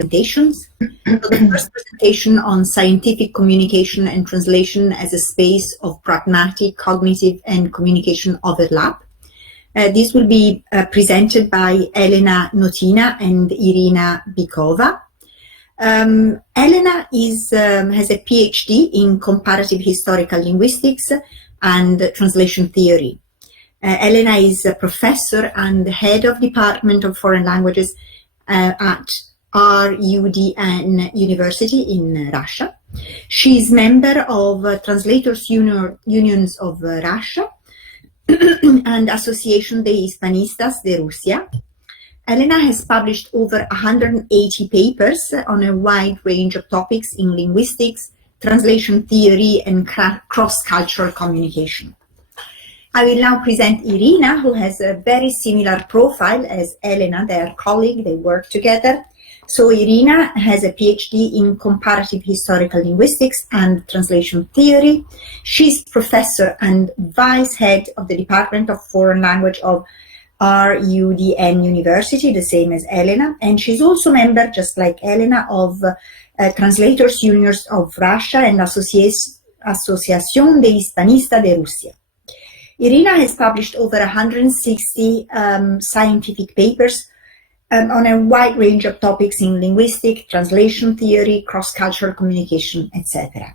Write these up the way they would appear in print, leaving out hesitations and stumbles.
presentations. So the first presentation on scientific communication and translation as a space of pragmatic, cognitive, and communication overlap. This will be presented by Elena Notina and Irina Bikova. Elena has a PhD in comparative historical linguistics and translation theory. Elena is a professor and head of Department of Foreign Languages at RUDN University in Russia. She is member of Translators Unions of Russia and Association de Hispanistas de Rusia. Elena has published over 180 papers on a wide range of topics in linguistics, translation theory, and cross-cultural communication. I will now present Irina, who has a very similar profile as Elena. They are colleagues, they work together. So Irina has a PhD in comparative historical linguistics and translation theory. She's professor and vice head of the Department of Foreign Language of RUDN University, the same as Elena. And she's also member, just like Elena, of Translators Unions of Russia and Association de Hispanistas de Rusia. Irina has published over 160 scientific papers on a wide range of topics in linguistic, translation theory, cross-cultural communication, etc.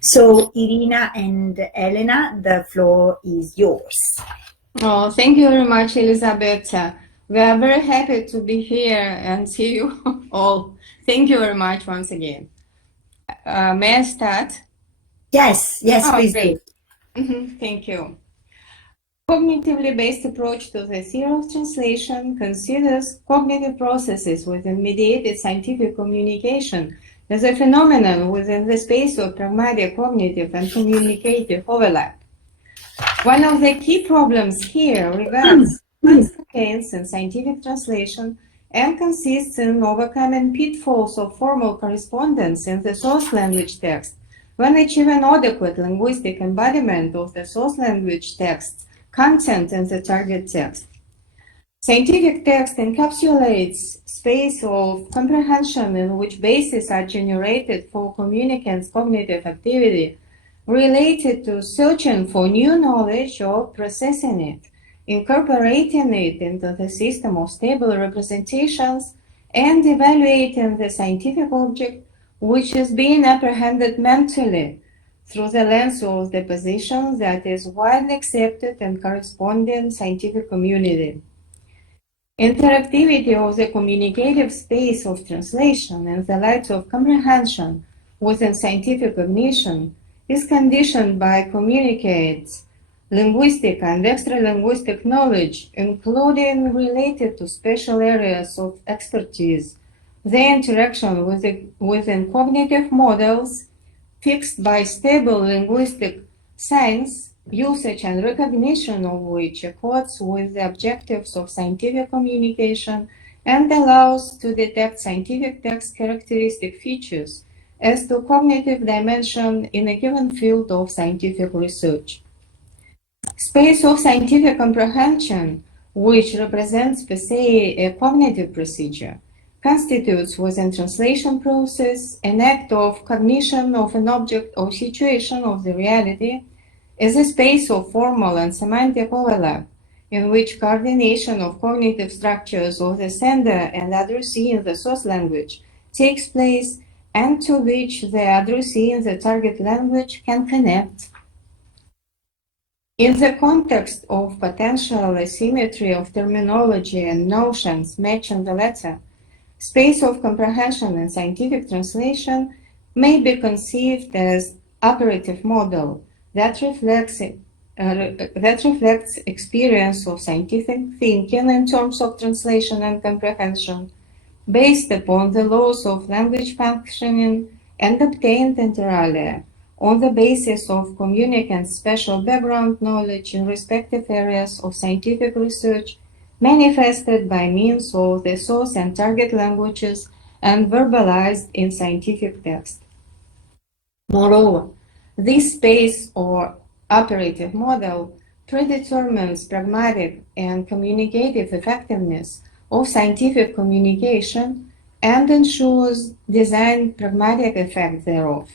So, Irina and Elena, the floor is yours. Oh, thank you very much, Elizabeth. We are very happy to be here and see you all. Thank you very much once again. May I start? Yes, please great. Do. Thank you. Cognitively based approach to the theory of translation considers cognitive processes within mediated scientific communication as a phenomenon within the space of pragmatic, cognitive, and communicative overlap. One of the key problems here regards constraints in scientific translation and consists in overcoming pitfalls of formal correspondence in the source language text when achieving adequate linguistic embodiment of the source language text's content in the target text. Scientific text encapsulates space of comprehension in which bases are generated for communicants' cognitive activity related to searching for new knowledge or processing it, incorporating it into the system of stable representations, and evaluating the scientific object which is being apprehended mentally through the lens of the position that is widely accepted in corresponding scientific community. Interactivity of the communicative space of translation in the light of comprehension within scientific cognition is conditioned by communicates linguistic and extra-linguistic knowledge, including related to special areas of expertise, the interaction within cognitive models fixed by stable linguistic science, usage and recognition of which accords with the objectives of scientific communication and allows to detect scientific text characteristic features as to cognitive dimension in a given field of scientific research. Space of scientific comprehension, which represents per se a cognitive procedure, constitutes within translation process an act of cognition of an object or situation of the reality as a space of formal and semantic overlap in which coordination of cognitive structures of the sender and addressee in the source language takes place and to which the addressee in the target language can connect. In the context of potential asymmetry of terminology and notions matching the latter, space of comprehension in scientific translation may be conceived as operative model that reflects experience of scientific thinking in terms of translation and comprehension, based upon the laws of language functioning and obtained inter alia, on the basis of communicants' special background knowledge in respective areas of scientific research, manifested by means of the source and target languages and verbalized in scientific text. Moreover, this space or operative model predetermines pragmatic and communicative effectiveness of scientific communication and ensures design pragmatic effect thereof.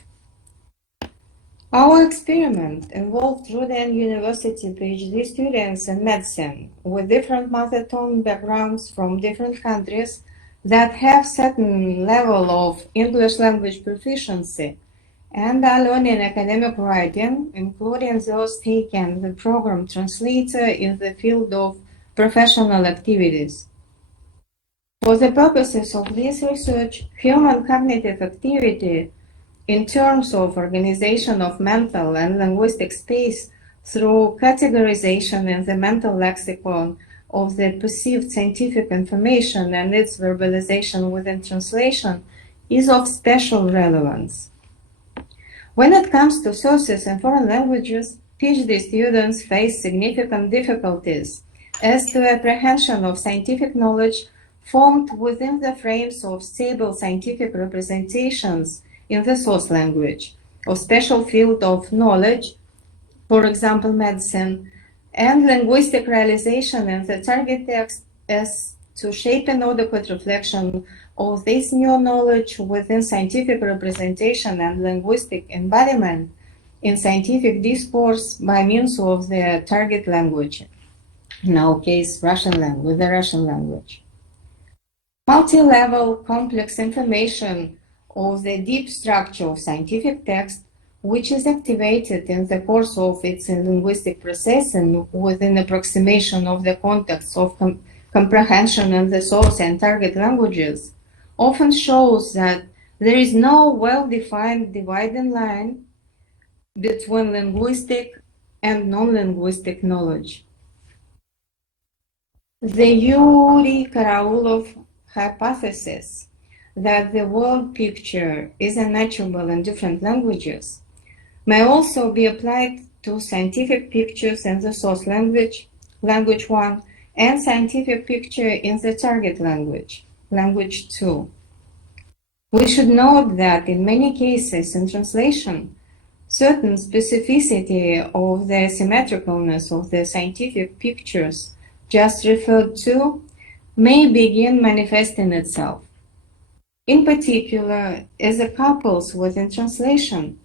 Our experiment involved Rudan University PhD students in medicine with different mother tongue backgrounds from different countries that have certain level of English language proficiency and are learning academic writing, including those taking the program translator in the field of professional activities. For the purposes of this research, human cognitive activity in terms of organization of mental and linguistic space through categorization in the mental lexicon of the perceived scientific information and its verbalization within translation is of special relevance. When it comes to sources in foreign languages, PhD students face significant difficulties as to apprehension of scientific knowledge formed within the frames of stable scientific representations in the source language, or special field of knowledge, for example, medicine, and linguistic realization in the target text as to shape an adequate reflection of this new knowledge within scientific representation and linguistic embodiment in scientific discourse by means of the target language, in our case, Russian language, the Russian language. Multi-level complex information of the deep structure of scientific text, which is activated in the course of its linguistic processing within approximation of the context of comprehension in the source and target languages, often shows that there is no well-defined dividing line between linguistic and non-linguistic knowledge. The Yuri Karaulov hypothesis that the world picture is unmatchable in different languages may also be applied to scientific pictures in the source language, language 1, and scientific picture in the target language, language 2. We should note that in many cases in translation, certain specificity of the symmetricalness of the scientific pictures just referred to may begin manifesting itself. In particular, as a couples within translation,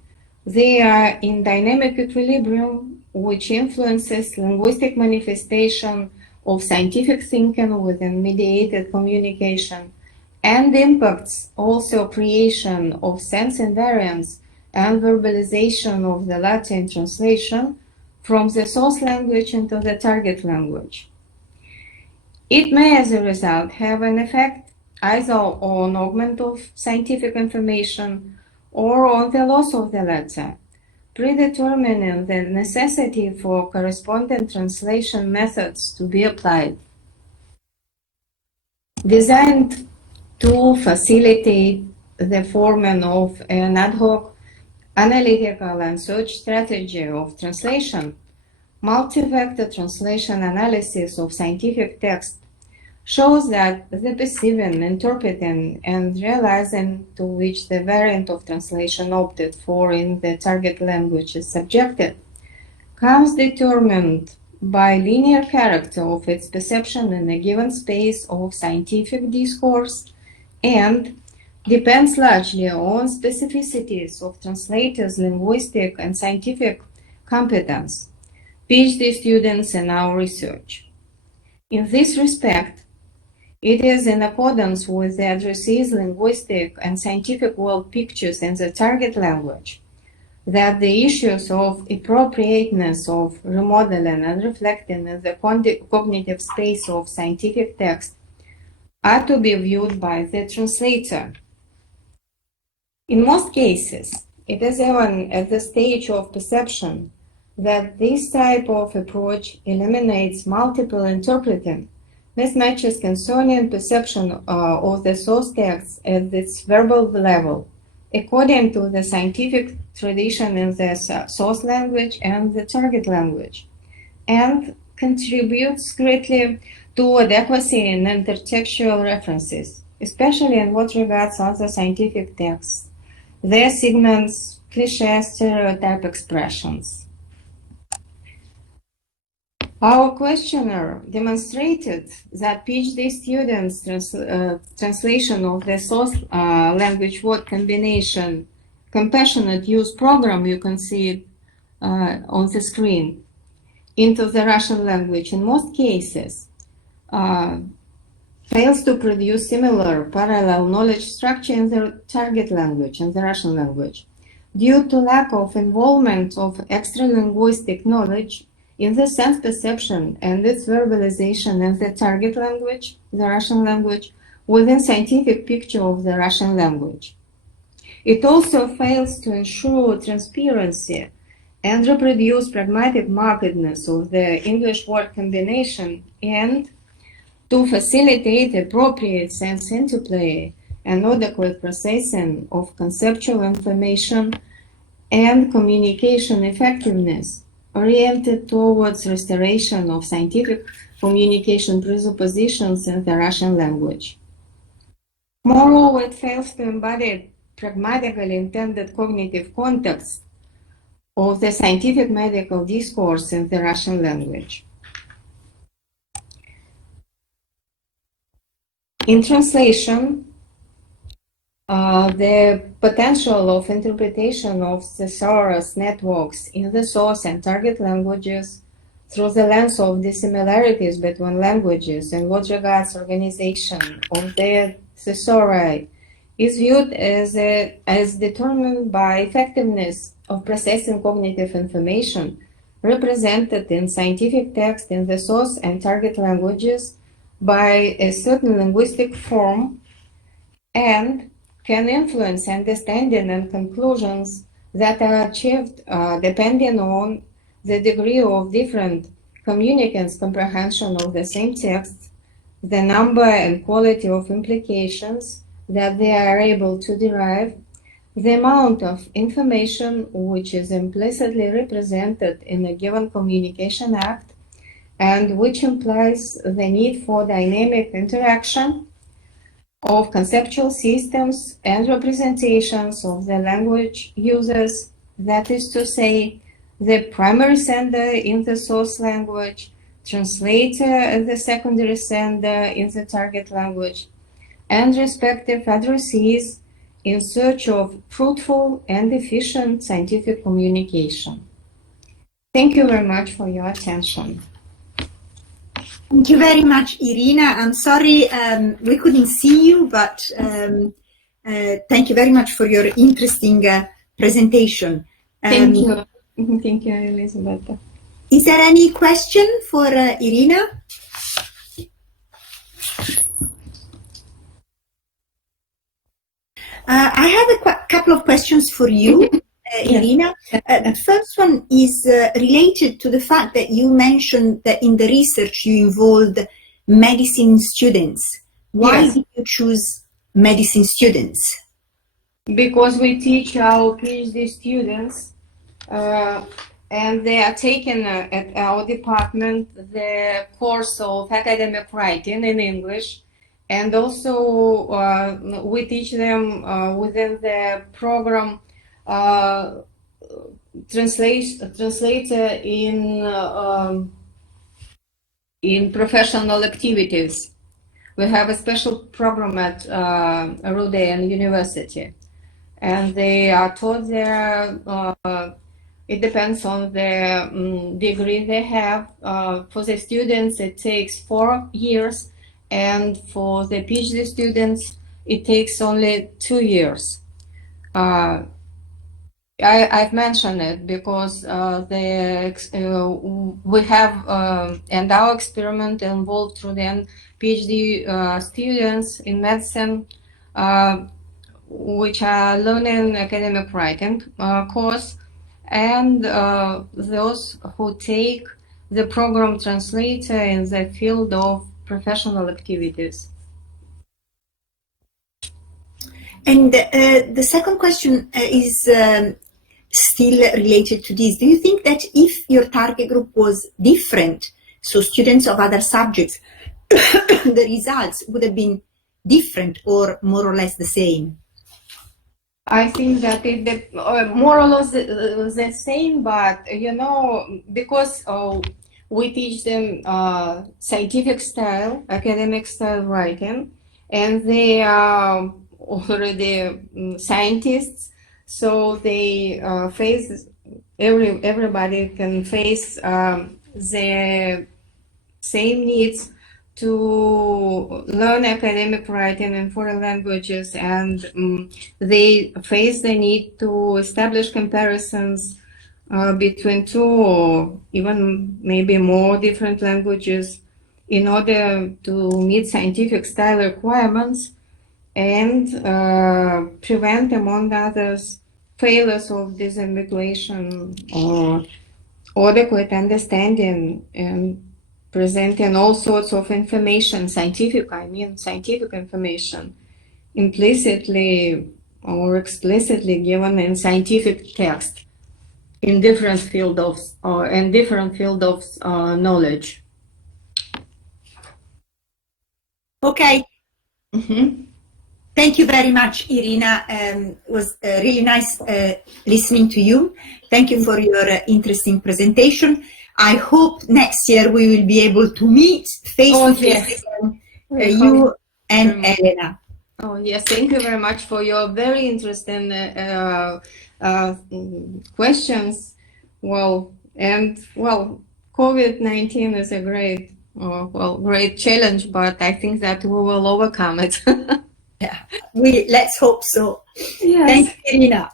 they are in dynamic equilibrium, which influences linguistic manifestation of scientific thinking within mediated communication, and impacts also creation of sense invariance and verbalization of the latter in translation from the source language into the target language. It may, as a result, have an effect either on augment of scientific information or on the loss of the latter, predetermining the necessity for corresponding translation methods to be applied. Designed to facilitate the forming of an ad hoc analytical and search strategy of translation, multi-vector translation analysis of scientific text shows that the perceiving, interpreting, and realizing to which the variant of translation opted for in the target language is subjected comes determined by linear character of its perception in a given space of scientific discourse and depends largely on specificities of translators' linguistic and scientific competence, PhD students in our research. In this respect, it is in accordance with the addressee's linguistic and scientific world pictures in the target language that the issues of appropriateness of remodeling and reflecting in the cognitive space of scientific text are to be viewed by the translator. In most cases, it is even at the stage of perception that this type of approach eliminates multiple interpreting mismatches concerning perception of the source text at its verbal level, according to the scientific tradition in the source language and the target language, and contributes greatly to adequacy in intertextual references, especially in what regards other scientific texts, their segments, cliché, stereotype expressions. Our questionnaire demonstrated that PhD students' translation of the source language word combination compassionate use program, you can see it on the screen, into the Russian language in most cases fails to produce similar parallel knowledge structure in the target language, in the Russian language, due to lack of involvement of extra-linguistic knowledge in the sense perception and its verbalization in the target language, the Russian language, within scientific picture of the Russian language. It also fails to ensure transparency and reproduce pragmatic markedness of the English word combination and to facilitate appropriate sense interplay and adequate processing of conceptual information and communication effectiveness oriented towards restoration of scientific communication presuppositions in the Russian language. Moreover, it fails to embody pragmatically intended cognitive context of the scientific medical discourse in the Russian language. In translation, the potential of interpretation of thesaurus networks in the source and target languages through the lens of dissimilarities between languages and what regards organization of their thesauri is viewed as determined by effectiveness of processing cognitive information represented in scientific text in the source and target languages by a certain linguistic form and can influence understanding and conclusions that are achieved depending on the degree of different communicants' comprehension of the same text, the number and quality of implications that they are able to derive, the amount of information which is implicitly represented in a given communication act, and which implies the need for dynamic interaction of conceptual systems and representations of the language users, that is to say, the primary sender in the source language, translator and the secondary sender in the target language, and respective addressees in search of fruitful and efficient scientific communication. Thank you very much for your attention. Thank you very much, Irina. I'm sorry we couldn't see you, but thank you very much for your interesting presentation. Thank you. Thank you, Elizabeth. Is there any question for Irina? I have a couple of questions for you, Irina. The first one is related to the fact that you mentioned that in the research you involved medicine students. Why did you choose medicine students? Because we teach our PhD students and they are taking at our department the course of academic writing in English, and also we teach them within the program translator in professional activities. We have a special program at Rudean University, and they are taught there. It depends on the degree they have. For the students, it takes 4 years, and for the PhD students, it takes only 2 years. I've mentioned it because we have, and our experiment involved through the PhD students in medicine, which are learning academic writing course, and those who take the program translator in the field of professional activities. And the second question is still related to this. Do you think that if your target group was different, so students of other subjects, the results would have been different or more or less the same? I think that it more or less the same, but you know, because we teach them scientific style, academic style writing, and they are already scientists, so they face everybody can face the same needs to learn academic writing in foreign languages, and they face the need to establish comparisons between two or even maybe more different languages in order to meet scientific style requirements and prevent, among others, failures of disambiguation or adequate understanding and presenting all sorts of information, scientific information, implicitly or explicitly given in scientific text in different field of knowledge. Okay. Thank you very much, Irina. It was really nice listening to you. Thank you for your interesting presentation. I hope next year we will be able to meet face to face again, you and Elena. Oh, yes, thank you very much for your very interesting questions. COVID-19 is a great challenge, but I think that we will overcome it. Yeah, let's hope so. Yes. Thank you, Irina.